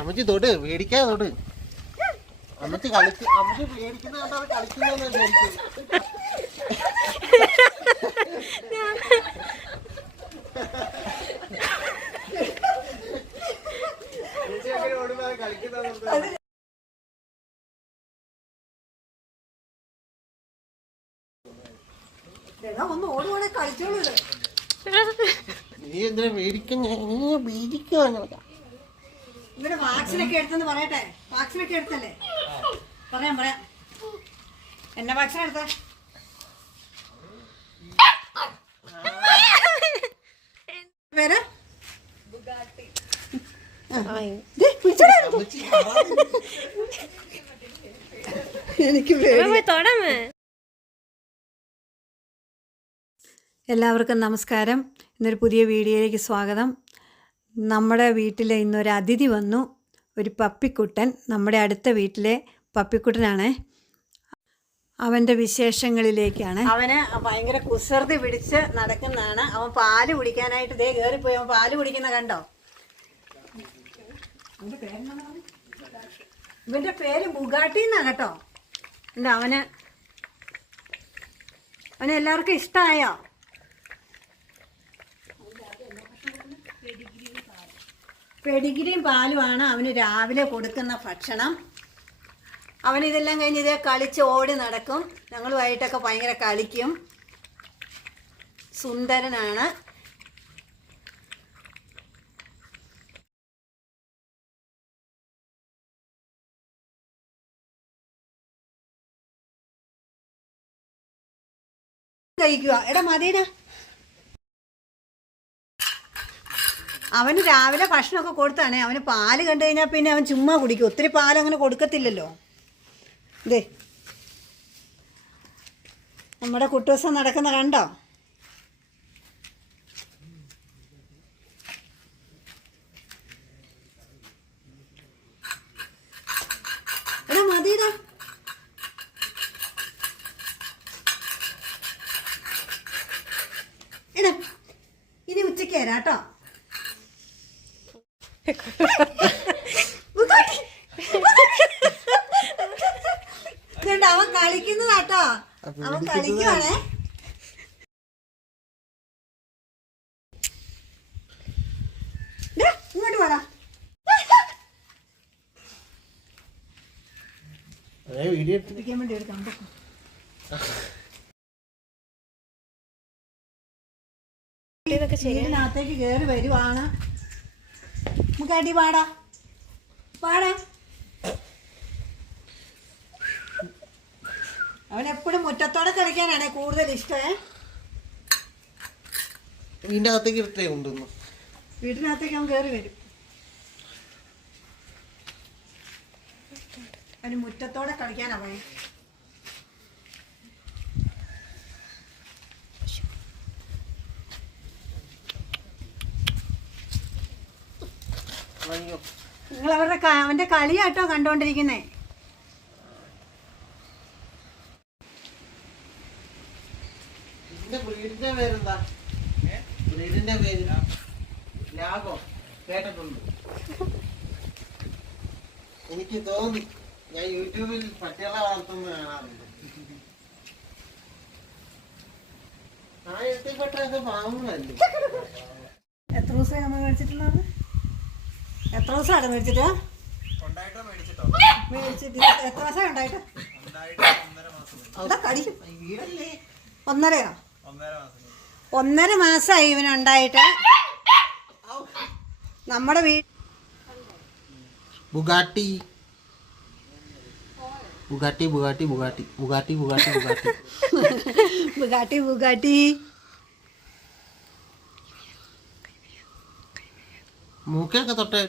അമ്മച്ചി തൊട് പേടിക്കാതെ തൊട്. അമ്മച്ചി കളിക്ക് അമ്മച്ചി പേടിക്കുന്ന കണ്ടാൽ കളിക്കുന്ന. നീ എന്തിനാ പേടിക്കുന്ന? നീ പേടിക്കുക ഇവർ വാക്സിനൊക്കെ എടുത്തെന്ന് പറയട്ടെ? വാക്സിനൊക്കെ എടുത്തല്ലേ? പറയാം പറയാം. എന്നെ വാക്സിൻ എടുത്ത? പേര്. എനിക്ക് തൊടമേ എല്ലാവർക്കും നമസ്കാരം. ഇന്നൊരു പുതിയ വീഡിയോയിലേക്ക് സ്വാഗതം. നമ്മുടെ വീട്ടിൽ ഇന്നൊരു അതിഥി വന്നു. ഒരു പപ്പിക്കുട്ടൻ നമ്മുടെ അടുത്ത വീട്ടിലെ പപ്പിക്കുട്ടനാണ്. അവന്റെ വിശേഷങ്ങളിലേക്കാണ്. അവന് ഭയങ്കര കുസൃതി പിടിച്ച് നടക്കുന്നതാണ്. അവൻ പാൽ കുടിക്കാനായിട്ട് ദേ കയറിപ്പോയി അവൻ പാൽ കുടിക്കുന്ന കണ്ടോ? ഇവന്റെ പേര് ബുഗാട്ടി എന്നാണ് കേട്ടോ. എന്താ അവന്? അവനെ എല്ലാവർക്കും ഇഷ്ടമായോ പെഡിഗ്രിയും പാലുമാണ് അവന് രാവിലെ കൊടുക്കുന്ന ഭക്ഷണം. അവൻ ഇതെല്ലാം കഴിഞ്ഞ് ഇതേ കളിച്ച് ഓടി നടക്കും. ഞങ്ങളുമായിട്ടൊക്കെ ഭയങ്കര കളിക്കും. സുന്ദരനാണ്. കഴിക്കുക എടാ മതിയടാ. അവന് രാവിലെ ഭക്ഷണമൊക്കെ കൊടുത്താണേ. അവന് പാൽ കണ്ടു കഴിഞ്ഞാൽ പിന്നെ അവൻ ചുമ്മാ കുടിക്കും. ഒത്തിരി പാൽ അങ്ങനെ കൊടുക്കത്തില്ലല്ലോ. ഇതേ നമ്മുടെ കുട്ടൂസം നടക്കുന്ന കണ്ടോ? മതിടാ ഇനി ഉച്ചയ്ക്ക് തരാം കണ്ട അവൻ കളിക്കുന്നതാട്ടോ അവൻ കളിക്കുവാണേ. ഇങ്ങോട്ട് പോടാ വീഡിയോ എടുത്തിരിക്കാൻ വേണ്ടി ഒരു കമ്പോ. ഇതിനകത്തേക്ക് കയറി വരുവാണ്. നമുക്ക് അടി പാടാ. പാടാ. അവൻ എപ്പോഴും മുറ്റത്തോടെ കളിക്കാനാണ് കൂടുതൽ ഇഷ്ടമേ വീടിന്റെ അകത്തേക്ക് ഇട്ടേ കൊണ്ടുവന്നു വീട്ടിനകത്തേക്ക് അവൻ കയറി വരും. അവന് മുറ്റത്തോടെ കളിക്കാനാ പണി. നിങ്ങൾ അവരുടെ അവന്റെ കളിയാട്ടോ കണ്ടോണ്ടിരിക്കുന്നേ. ബ്രീഡിന്റെ പേരെന്താ? ബ്രീഡിന്റെ പേര്. ലാഗോ. കേട്ടിട്ടുണ്ട്. എനിക്ക് തോന്നി. ഞാൻ യൂട്യൂബിൽ പട്ടികളെ വളർത്തുന്നത് കാണാറുണ്ട്. ആ എത്തിപ്പെട്ടൊക്കെ പാവങ്ങളല്ലേ? എത്ര ദിവസമായി നമ്മൾ മേടിച്ചിട്ടുള്ളത്? എത്ര ദിവസമാണ് മേടിച്ചിട്ട്? മേടിച്ചിട്ട്? എത്ര ദിവസം ഉണ്ടായിട്ട്? എന്താ കടിക്കും. ഒന്നരയോ? ഒന്നര മാസമായി ഇവനുണ്ടായിട്ട് നമ്മുടെ വീട്ടിൽ Bugatti. Bugatti Bugatti Bugatti Bugatti Bugatti Bugatti. Bugatti Bugatti. മൂക്കൊക്കെ തൊട്ടേ.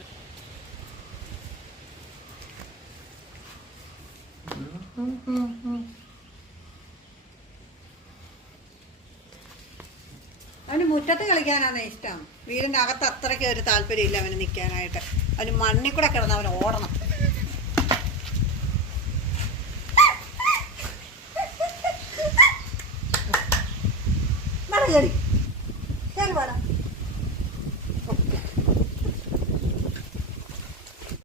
അവന് മുറ്റത്ത് കളിക്കാനാണ് ഇഷ്ടം. വീടിന്റെ അകത്ത് അത്രയ്ക്ക് ഒരു താല്പര്യമില്ല അവന് നിൽക്കാനായിട്ട് അവന് മണ്ണിൽ കൂടെ കിടന്ന് അവൻ ഓടണം. നട കയറി കയറി പാടാം